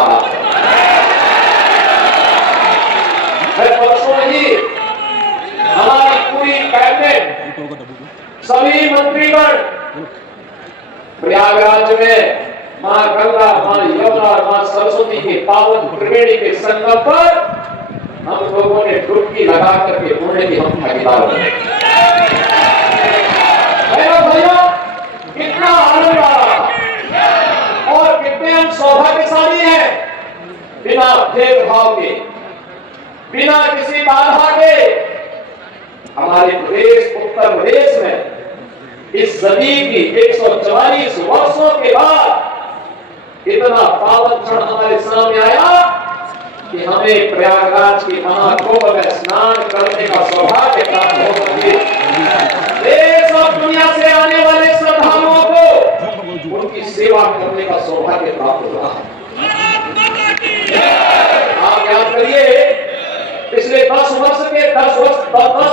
रहा है। परसों ही हमारी पूरी कैबिनेट, सभी मंत्रीगण प्रयागराज में मां गंगा, मां यमुना और मां सरस्वती के पावन त्रिवेणी के संगम पर हम लोगों ने डुबकी लगा करके पुण्य की हम भागीदार बने। भैया कितना आनंद आ रहा और कितने हम सौभाग्यशाली हैं, बिना भेदभाव के, बिना किसी बाधा के हमारे प्रदेश उत्तर प्रदेश में इस सदी की 144 वर्षों के बाद इतना पावन क्षण हमारे सामने आया कि हमें प्रयागराज के महाकुंभ में स्नान करने का सौभाग्य प्राप्त हो सके। देश और दुनिया से आने वाले श्रद्धालुओं को उनकी सेवा करने का सौभाग्य प्राप्त हुआ। आप याद करिए, पिछले 10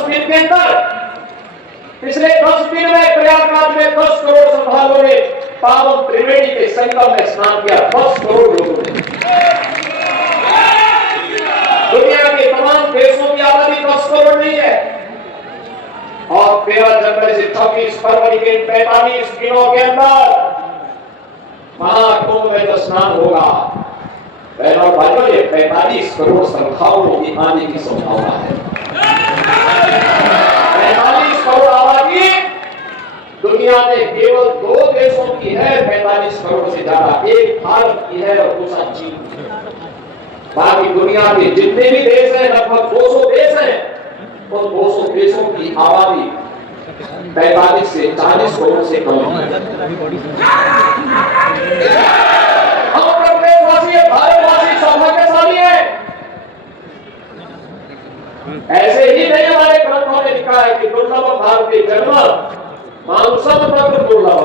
दिन के अंदर, पिछले 10 दिन में प्रयागराज में 10 करोड़ श्रद्धालुओं ने पावन त्रिवेणी के संगम में स्नान किया। 10 करोड़ लोगों ने। दुनिया के तमाम देशों की आबादी 10 करोड़ नहीं है और 13 जनवरी से 26 फरवरी के 45 दिनों के अंदर महाकुंभ में तो स्नान होगा। बहनों भाइयों, ये 45 करोड़ श्रद्धालुओं की आने की संभावना है। 45 करोड़ आबादी दुनिया में केवल 2 देशों की है, 45 करोड़ से ज्यादा। एक भारत की है और दूसरा चीन की है। बाकी दुनिया के जितने भी देश हैं, लगभग 200 देश हैं, उन 200 देशों की आबादी 45 से 40 करोड़ से कम है। हम प्रदेशवासी, भारतवासी सौभाग्यशाली हैं। ऐसे ही नहीं हमारे ग्रंथों में लिखा है कि दुर्लभ भारतीय जन्म मानुषम तंत्र दुर्लभ।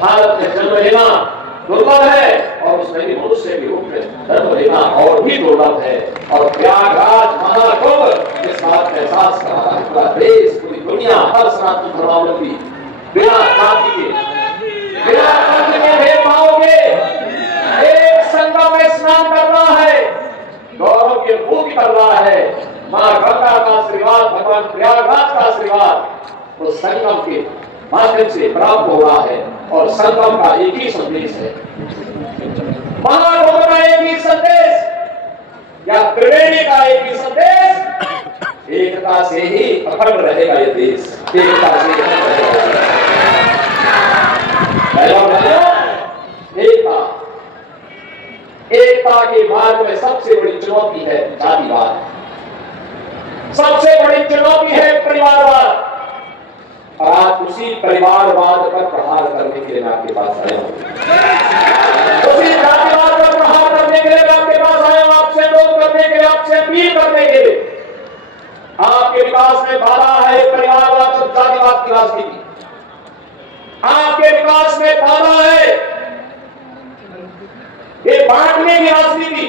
भारत में जन्म लेना दुर्लभ है और उसमें भी मनुष्य के रूप में जन्म लेना और भी दुर्लभ है। और प्रयागराज महाकुंभ इस बात का एहसास करा रहा है। पूरा देश, पूरी दुनिया, हर सनातन धर्मावलंबी बिना जाति के, बिना पंथ के भेदभाव के एक संगम में स्नान कर रहा है, गौरव की अनुभूति कर रहा है। मां गंगा का आशीर्वाद, भगवान प्रयागराज का आशीर्वाद उस संगम के माध्यम से प्राप्त हो रहा है और संगम का एक ही संदेश है, महाकुंभ का एक ही संदेश या त्रिवेणी का एक ही संदेश, एकता से ही अखंड रहेगा ये देश, एकता से एकता। एकता के मार्ग में सबसे बड़ी चुनौती है जातिवाद, सबसे बड़ी चुनौती है परिवारवाद। और आज उसी परिवारवाद पर प्रहार करने के लिए मैं आपके पास आया हूं, उसी जातिवाद पर प्रहार करने के लिए मैं आपके पास आया हूं, आपसे विरोध करने के लिए, आपसे अपील करने के लिए। आपके विकास में बाधा है परिवारवाद और जातिवाद की राजनीति, आपके विकास में बाधा है ये बांटने की राजनीति,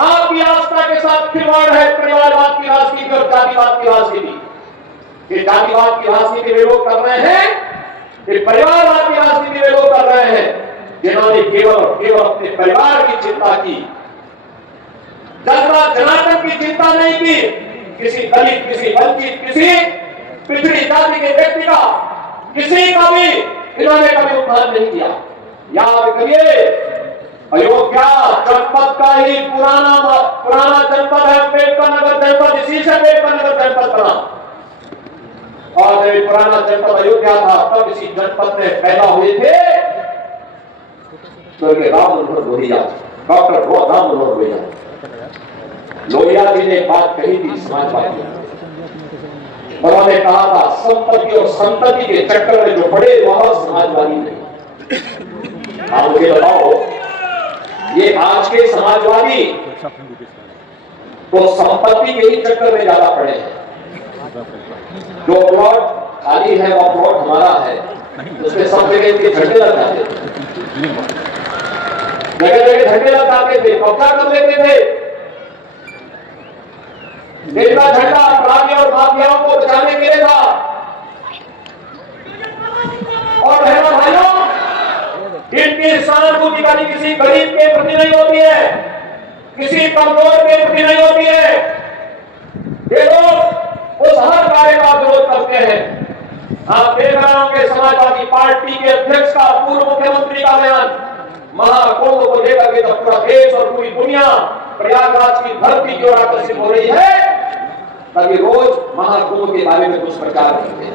आपकी आस्था के साथ खिलवाड़ है परिवारवाद की राजनीति और जातिवाद की राजनीति। ये जातिवाद की राजनीति वे लोग कर रहे हैं, ये परिवारवाद की राजनीति वे लोग कर रहे हैं जिन्होंने केवल अपने परिवार की चिंता की, जनता जनार्दन की चिंता नहीं की। किसी दलित, किसी वंचित, किसी पिछड़ी जाति के व्यक्ति का, किसी का भी इन्होंने कभी उद्धार नहीं किया। याद करिए, अयोध्या जनपद का ही पुराना जनपद है अम्बेडकर नगर जनपद, इसी से अम्बेडकर नगर जनपद बना। और जब पुराना जनपद अयोध्या था तब इसी जनपद में पैदा हुए थे स्वर्गीय राम मनोहर लोहिया, डॉक्टर राम मनोहर लोहिया। लोहिया जी ने बात कही थी समाजवादी, उन्होंने कहा था संपत्ति और संतति के चक्कर में जो बड़े वह समाजवादी नहीं। आप मुझे बताओ, ये आज के समाजवादी तो संपत्ति के ही चक्कर में ज्यादा पड़े हैं। जो प्लॉट खाली है वो प्लॉट हमारा है, उसमें सब जगह के झंडे लग जाते थे, जगह जगह झंडे लग जाते थे, कब्जा कर लेते थे। मेरा झंडा अपराधी और माफियाओं को बचाने के लिए था। और बहनों भाइयों, इनकी सहानुभूति कभी किसी गरीब के प्रति नहीं होती है, किसी कमजोर के प्रति नहीं होती है। ये लोग उस हर कार्य का विरोध करते हैं। आप देख रहे होंगे समाजवादी पार्टी के अध्यक्ष का, पूर्व मुख्यमंत्री का बयान, महाकुंभ को लेकर के तो पूरा देश और पूरी दुनिया प्रयागराज की धरती की ओर आकर्षित हो रही है, ताकि रोज महाकुंभ के बारे में दुष्प्रचार करते हैं,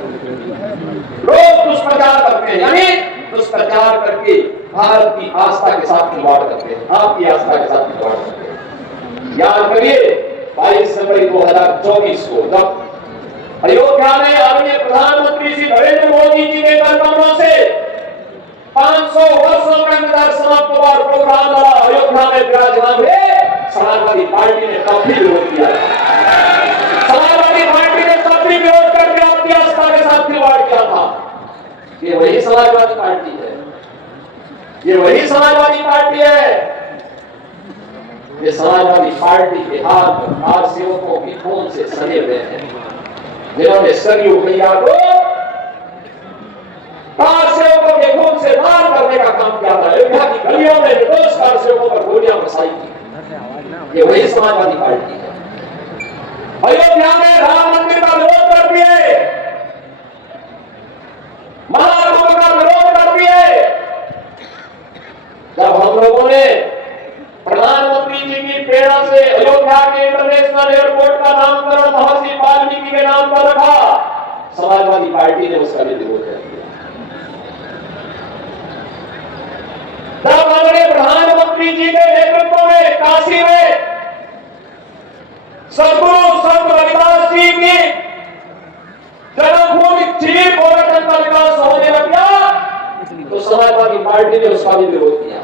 रोज दुष्प्रचार करते हैं, यानी दुष्प्रचार करके भारत की आस्था के साथ खिलवाड़ करते हैं, आपकी आस्था के साथ खिलवाड़ करते हैं। याद करिए 22 जनवरी 2024 को जब अयोध्या में आदरणीय प्रधानमंत्री श्री नरेंद्र मोदी जी के कार्यक्रमों से 500 वर्षों का इंतजार समाप्त हुआ, प्रोग्राम द्वारा अयोध्या में विराजमान हुए, समाजवादी पार्टी ने तब भी विरोध किया। समाजवादी पार्टी ने तब भी विरोध करके अपनी आस्था के साथ खिलवाड़ किया था। ये वही समाजवादी पार्टी है, ये वही समाजवादी पार्टी है। ये समाजवादी पार्टी के हाथ कार सेवकों की खून से सने हुए हैं, जिन्होंने सरयू मैया को कार सेवकों के खून से लाल करने का काम किया था। अयोध्या की गलियों में निर्दोष कार सेवकों पर गोलियां बरसाई थी। ये वही समाजवादी पार्टी है। अयोध्या में राम मंदिर का विरोध करती है, महाकुंभ का विरोध करती है। जब हम लोगों ने प्रधानमंत्री जी की प्रेरणा से अयोध्या के इंटरनेशनल एयरपोर्ट का नामकरण महर्षि वाल्मीकि के नाम पर रखा, समाजवादी पार्टी ने उसका भी विरोध कर दिया। जब हमारे प्रधानमंत्री जी के नेतृत्व में काशी में सदगुरु संत रविदास जी की जन्मभूमि चिली पर्यटन का विकास होने लग गया, तो समाजवादी पार्टी ने उसका भी विरोध किया।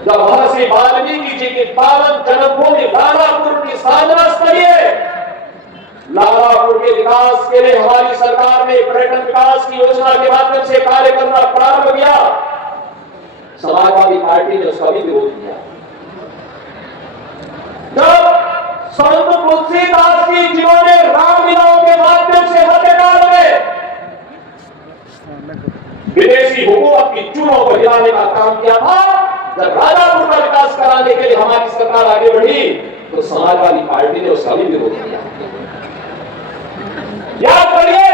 जब महर्षि वाल्मीकि जी की पावन जन्मभूमि लालापुर की साधना स्थलीय लालापुर के विकास के लिए हमारी सरकार ने पर्यटन विकास की योजना के माध्यम से कार्य करना प्रारंभ किया, समाजवादी पार्टी ने उसका भी विरोध किया। जब संत तुलसीदास जी जिन्होंने रामलीलाओं के माध्यम से मध्यकाल में विदेशी हुकूमत की चूड़ों को हिलाने का काम किया था, जब राजापुर का विकास कराने के लिए हमारी सरकार आगे बढ़ी, तो समाजवादी पार्टी ने उसका भी विरोध किया। याद करिए,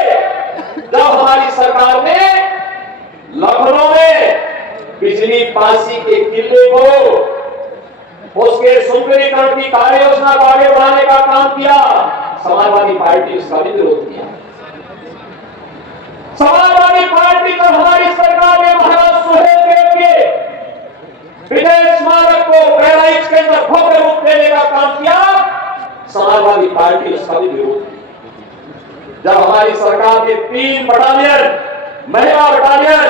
जब हमारी सरकार ने लखनऊ में बिजली पासी के किले को उसके सुंदरीकरण की कार्य योजना को आगे बढ़ाने का काम किया, समाजवादी पार्टी उसका भी विरोध किया। समाजवादी पार्टी को हमारी सरकार ने महाराज सुहेलदेव के विजय स्मारक को बहराइच के अंदर भव्य रूप देने का काम किया, समाजवादी पार्टी उसका भी विरोध किया। जब हमारी सरकार ने 3 बटालियन महिला बटालियन,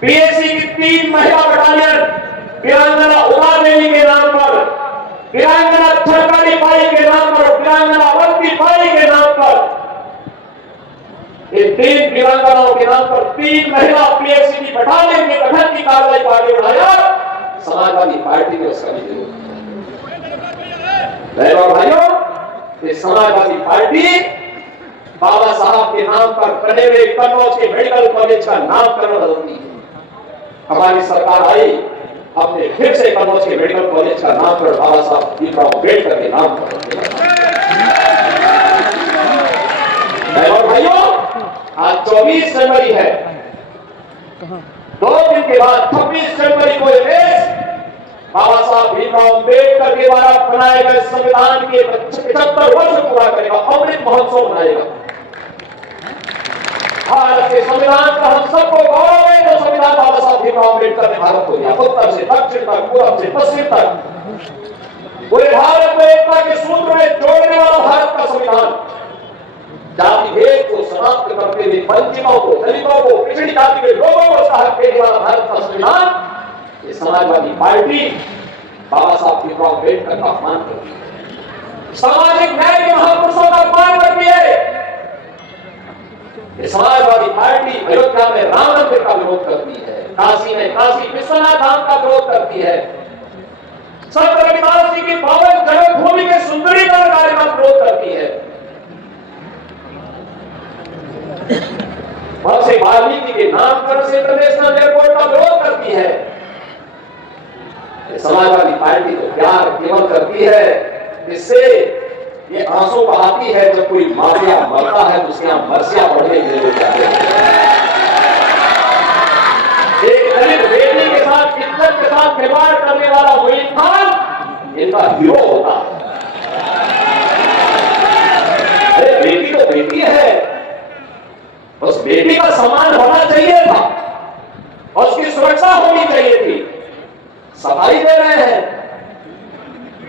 पीएसी की 3 महिला बटालियन वीरांगना उमा देवी के नाम पर, वीरांगना छड़काली बाई के नाम पर, वीरांगना अवंती बाई के नाम पर, ये 3 वीरांगनाओं के नाम पर 3 महिला पीएसी की बटालियन के गठन की कार्रवाई को आगे बढ़ाया, समाजवादी पार्टी ने उसका भी विरोध किया। भाइयों, ये समाजवादी पार्टी बाबा साहब के नाम पर बने हुए कन्नौज के मेडिकल कॉलेज का नामकरण बदलती है। हमारी सरकार आई, हमने फिर से कन्नौज के मेडिकल कॉलेज का नामकरण बाबा साहब भीमराव अम्बेडकर के नाम पर। और भाइयों, आज 24 जनवरी है, 2 दिन के बाद 26 जनवरी को ये देश बाबा साहब भीमराव अम्बेडकर के द्वारा बनाए गए संविधान के 75 वर्ष पूरा करेगा, अमृत महोत्सव मनाएगा। भारत के संविधान का हम सबको गौरव है, जो संविधान बाबा साहब भीमराव अम्बेडकर ने भारत को दिया, उत्तर से दक्षिण तक, पूर्व से पश्चिम तक, पूरे भारत को एकता के सूत्र में जोड़ने वाला भारत का संविधान, जाति भेद को समाप्त करते हुए वंचितों को, दलितों को, पिछड़ी जाति के लोगों को सहायता देने वाला भारत का संविधान, ये समाजवादी पार्टी बाबा साहब भीमराव अम्बेडकर का अपमान करती है, सामाजिक न्याय के महापुरुषों का अपमान करती है। ये समाजवादी पार्टी अयोध्या में राम मंदिर का विरोध करती है, काशी में काशी विश्वनाथ धाम का विरोध करती है, संत रविदास जी की पावन जन्मभूमि के सुंदरीकरण कार्य का विरोध करती है। महर्षि वाल्मीकि के नामकरण से इंटरनेशनल एयरपोर्ट का विरोध करती है। समाजवादी पार्टी तो प्यार केवल करती है, इससे ये आंसू बहाती है जब कोई माफिया मरता है तो उसके यहां मर्सियां बढ़ने के लिए जाते हैं। एक दलित बेटी के साथ इज्जत के साथ खिलवाड़ करने वाला मोइन खान इनका हीरो होता है। अरे बेटी तो बेटी है, उस बेटी का सम्मान होना चाहिए था और उसकी सुरक्षा होनी चाहिए थी। सफाई दे रहे हैं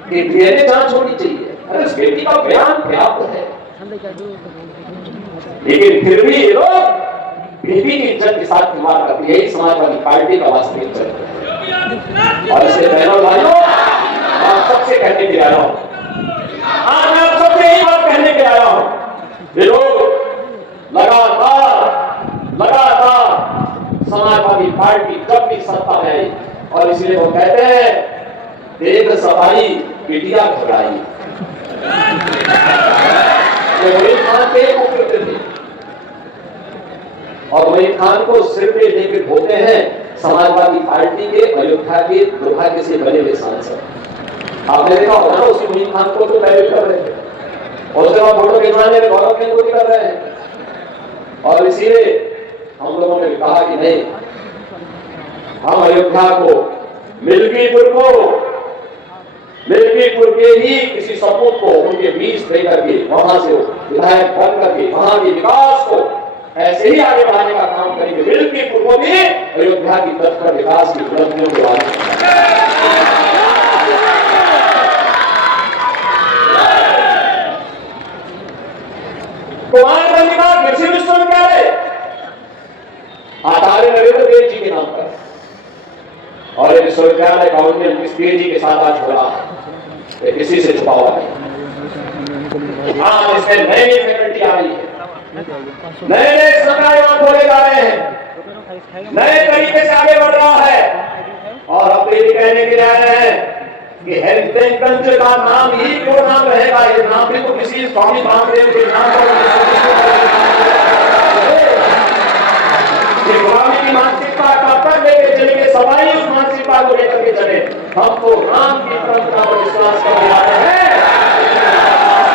कि डीएनए जांच होनी चाहिए। अरे उस बेटी का बयान पर्याप्त है, लेकिन फिर भी ये लोग बेटी की इज्जत के साथ खिलवाड़ करते हैं। यही समाजवादी पार्टी का वास्तविक चरित्र है। और इससे बहनों भाइयों, मैं सबसे कहने के आया हूं, आज मैं सबसे यही बात कहने के आया हूं, ये लोग लगातार समाजवादी पार्टी जब भी सत्ता में आई, और इसलिए वो कहते हैं देख सफाई बिटिया घबराई। मोइन खान के पुत्र थे और मोइन खान को सिर पे लेकर होते हैं समाजवादी पार्टी के अयोध्या के दुर्भाग्य से बने हुए सांसद। आपने देखा होगा ना, उसी मोइन खान को तो पहले कर रहे थे और उसके बाद फोटो खिंचवाने में गौरव के को कर रहे हैं। और इसीलिए हम लोगों ने कहा कि नहीं, हम अयोध्या को मिल्कीपुर के ही किसी सपूत को उनके बीच दे करके वहां से विधायक बन करके वहां के विकास को ऐसे ही आगे बढ़ाने का काम करेंगे। मिल्कीपुर को भी अयोध्या की तर्ज पर विकास की उपलब्धियों के बाद कुमार बंदिका कृषि विश्वविद्यालय आचार्य नरेंद्र देव जी के नाम पर, और ये विश्वविद्यालय का उन्नयन किस तेजी के साथ आज हो रहा है, किसी से छुपा हुआ है। हाँ, इसमें नई नई फैकल्टी आ रही है, नए संकाय खोले जा रहे हैं, नए तरीके से आगे बढ़ रहा है। और अब ये कहने के लिए आए हैं कि हेरिटेज का नाम ही क्यों नाम रहेगा, ये नाम भी तो किसी स्वामी रामदेव के नाम पर गुलामी की मानसिकता कब तक लेके चलेंगे, सवाई उस मानसिकता को लेकर के चले। हम तो राम की परंपरा पर विश्वास करने वाले हैं,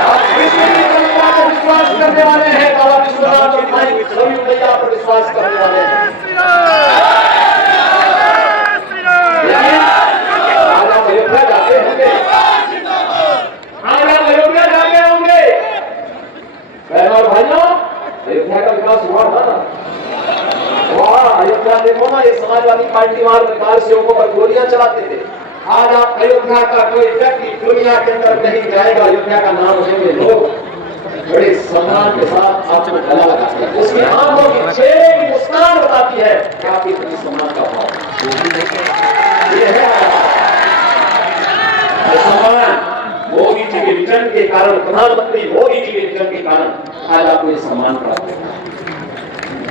हम कृष्ण की परंपरा पर विश्वास करने वाले हैं, बाबा विश्वनाथ के भाई सरयू मैया पर विश्वास करने वाले हैं। आज आप अयोध्या जाते होंगे, बहनों और भाइयों, अयोध्या का विकास हुआ था ना। अयोध्या देखो ना, ये समाजवादी पार्टी वहां विकास सेवकों पर गोलियां चलाते थे। आज आप अयोध्या का कोई व्यक्ति दुनिया के अंदर कहीं जाएगा, अयोध्या का नाम सुनेंगे लोग बड़े सम्मान के साथ आपको गला लगाते हैं। उसकी आंखों की चेहरे की मुस्कान बताती है कि आपके प्रति सम्मान का भाव। ये है सम्मान मोदी जी के विजन के कारण, प्रधानमंत्री मोदी जी के विजन के कारण आज आपको ये सम्मान प्राप्त है।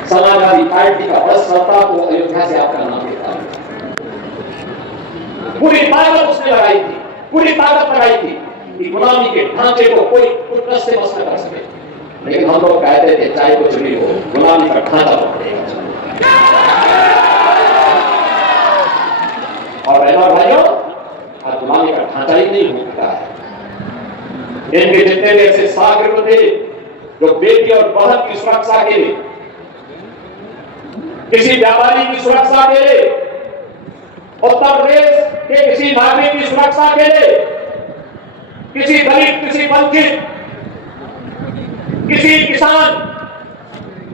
समाजवादी पार्टी का बस सत्ता को अयोध्या से आपका नाम देता है। पूरी ताकत उसने लगाई थी, पूरी ताकत लगाई थी कि गुलामी के ढांचे को कोई कुछ से बस न कर सके। लेकिन हम लोग कहते थे चाहे कुछ भी हो, गुलामी का ढांचा पड़ेगा। और बहनों भाइयों, आज गुलामी का ढांचा ही नहीं हो सकता है। इनके जितने भी ऐसे सागर थे जो बेटी और बहन की सुरक्षा के लिए, किसी व्यापारी की सुरक्षा के लिए, उत्तर प्रदेश के किसी नागरिक की सुरक्षा के लिए, किसी दलित, किसी वंचित, किसी किसान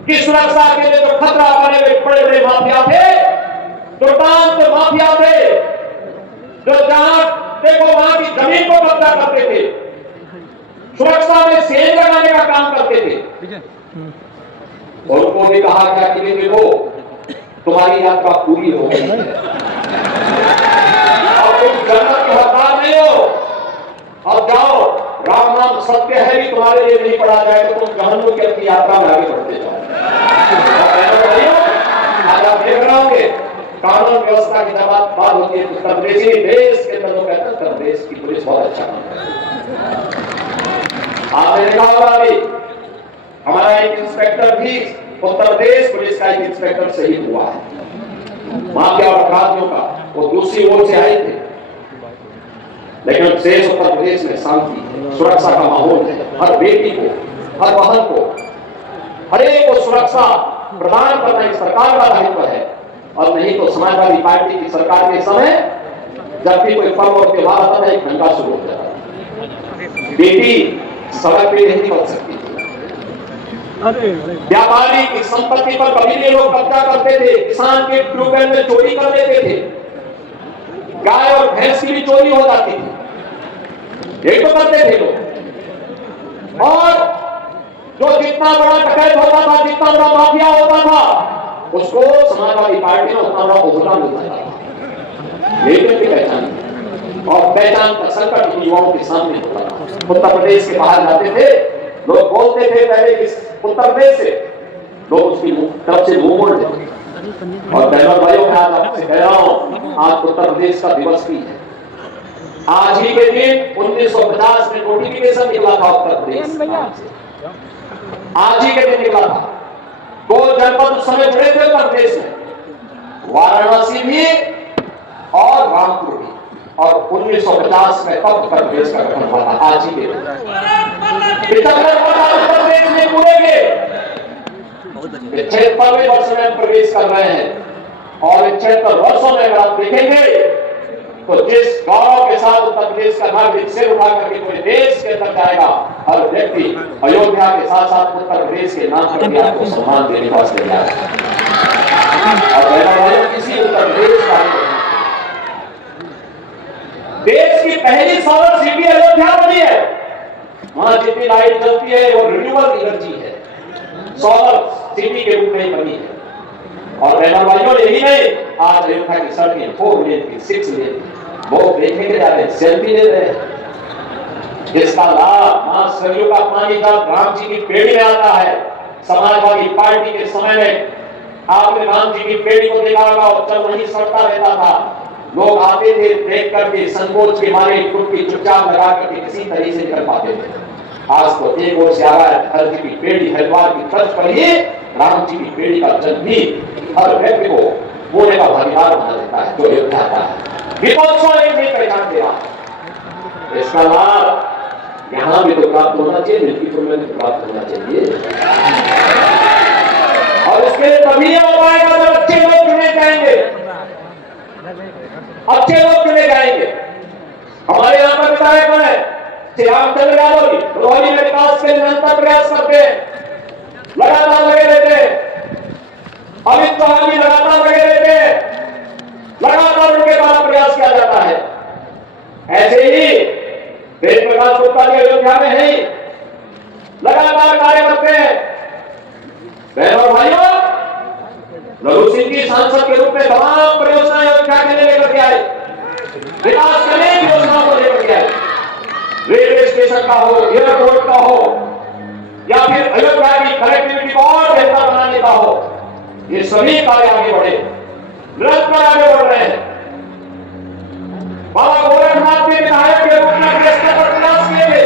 की सुरक्षा के लिए जो खतरा बने हुए बड़े बड़े माफिया थे, दुर्दांत माफिया थे, जो जहां देखो वहां की जमीन को कब्जा करते थे, सुरक्षा में सेल लगाने का काम करते थे। और उनको भी कहा गया कि देखो तुम्हारी यात्रा पूरी हो गई है, अब तुम जन्नत के हकदार नहीं हो, अब जाओ, राम नाम सत्य है भी तुम्हारे लिए नहीं पढ़ा जाए तो तुम जहन्नुम की अपनी यात्रा में आगे बढ़ते जाओ। आज आप देख रहे होंगे कानून व्यवस्था की जब बात होती है तो उत्तर देश के अंदर लोग कहते हैं उत्तर प्रदेश की पुलिस बहुत अच्छा काम करती है। आपने देखा होगा अभी हमारा एक इंस्पेक्टर भी उत्तर प्रदेश पुलिस का एक इंस्पेक्टर शहीद हुआ है। माफिया और अपराधियों का वो दूसरी ओर से आए थे, लेकिन शेष उत्तर प्रदेश में शांति है, सुरक्षा का माहौल है। हर बेटी को, हर बहन को, हर एक को सुरक्षा प्रदान करना इस सरकार का दायित्व है। और नहीं तो समाजवादी पार्टी की सरकार के समय जब भी कोई पर्व और त्योहार आता था, एक दंगा शुरू हो जाता था। बेटी सड़क पे नहीं निकल सकती थी। व्यापारी की संपत्ति पर कभी भी लोग कब्जा करते थे, किसान के ट्यूबवेल में चोरी कर लेते थे, गाय और भैंस की भी चोरी हो जाती थी, ये तो करते थे लोग। और जो जितना बड़ा डकैत होता था, जितना बड़ा माफिया होता था, उसको समाजवादी पार्टी में उतना बड़ा ओहदा मिलता था। यही तो पहचान और पहचान का संकट युवाओं के सामने होता था। उत्तर प्रदेश के बाहर जाते थे, लोग बोलते थे पहले इस उत्तर प्रदेश से, लोग उसकी तरफ से मुंह मोड़ देते। और बहनों भाइयों, मैं आज आपसे कह रहा हूं, आज उत्तर प्रदेश का दिवस भी है। आज ही के दिन 1950 में नोटिफिकेशन निकला था उत्तर प्रदेश, आज ही के दिन निकला था। 2 जनपद उस समय जुड़े थे उत्तर प्रदेश में, वाराणसी भी और रामपुर भी। और 1950 में तब उत्तर प्रदेश का गठन हुआ था, आज ही के दिन। उत्तर प्रदेश में पूरे के 76वें वर्ष में प्रवेश कर रहे हैं। और 76 वर्षों में अगर आप देखेंगे तो जिस गौरव के साथ उत्तर प्रदेश का नागरिक सिर उठा करके पूरे देश के अंदर जाएगा, हर व्यक्ति अयोध्या के साथ साथ उत्तर प्रदेश के नाम पर भी आपको सम्मान देने वास्ते जाएगा। और किसी उत्तर प्रदेश का देश की पहली सोलर सिटी अयोध्या बनी है। वहां जितनी लाइट जलती है वो रिन्यूएबल एनर्जी है, सोलर सिटी के रूप में बनी है। और बहनों भाइयों, यही नहीं, आज अयोध्या की सड़कें 4 लेन की, 6 लेन की, लोग देखने के जा रहे हैं, सेल्फी ले रहे हैं। जिसका लाभ मां सरयू का पानी जब राम जी की पेड़ी में आता है, समाजवादी पार्टी के समय में आपने राम जी की पेड़ी को देखा होगा, और चल वहीं सड़ता रहता था। लोग आते थे, देख करके संकोच के मारे टुकड़ी चुपचाप लगा करके किसी तरीके से कर पाते थे। आज तो एक ओर से आ रहा है, हर जी की पेड़ी हरिद्वार की तर्ज पर ही राम जी की पेड़ी का जन्म भी हर व्यक्ति को बोले का भागीदार बना देता है, जो अयोध्या आता है। दीपोत्सव एक भी पहचान दे रहा है। इसका लाभ यहाँ भी तो प्राप्त होना चाहिए, मिल्कीपुर में भी प्राप्त होना चाहिए। और इसके तभी हो पाएगा जब अच्छे लोग चुने जाएंगे, अच्छे लोग चुने जाएंगे। हमारे यहाँ पर विधायक है श्री रामचंद्र यादव जी, रोहली में विकास के निरंतर प्रयास करते हैं, लगातार लगे रहते हैं। अमित शाह जी लगातार लगे रहते हैं, लगातार उनके द्वारा प्रयास किया जाता है। ऐसे ही वेद प्रकाश गुप्ता जी अयोध्या में है, लगातार कार्य करते हैं। बहनों भाइयों, रघु सिंह जी सांसद के रूप में तमाम परियोजनाएं अयोध्या के लिए लेकर के आए, विकास के लिए योजनाओं को लेकर के आए। रेलवे स्टेशन का हो, एयरपोर्ट का हो, या फिर अयोध्या की कनेक्टिविटी को और बेहतर बनाने का हो, ये सभी कार्य आगे बढ़े, निरंतर आगे बढ़ रहे हैं। बाबा गोरखनाथ के विधायक के रूप में देश के प्रयास किए थे,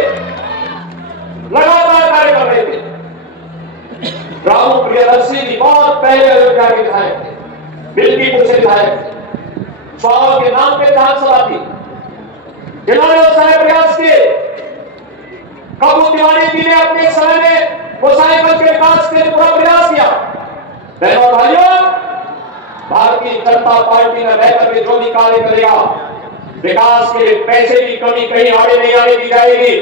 लगातार कार्य कर रहे थे। राहुल प्रियदर्शी जी बहुत पहले अयोध्या के विधायक थे, मिल्कीपुर से विधायक थे, स्वागत के नाम पे विधानसभा थी, जिन्होंने उस समय प्रयास किए। कबू तिवारी जी ने अपने समय में गोसाईगंज के विकास के लिए पूरा प्रयास किया। बहनों भाइयों, भारतीय जनता पार्टी में रहकर के जो भी कार्य करेगा, विकास के लिए पैसे की कमी कहीं आड़े नहीं आने दी जाएगी,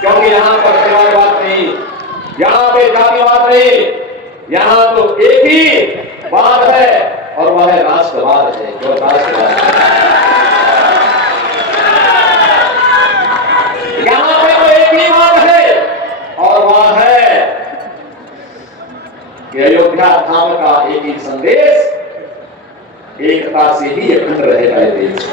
क्योंकि यहाँ पर परिवारवाद नहीं, यहाँ पे जातिवाद नहीं, यहाँ तो एक ही बात है और वह है राष्ट्रवाद है। जो राष्ट्रवाद यहाँ पे तो एक ही बात है और वह है कि अयोध्या धाम का एक ही संदेश, एकता से ही अखंड रहेगा देश।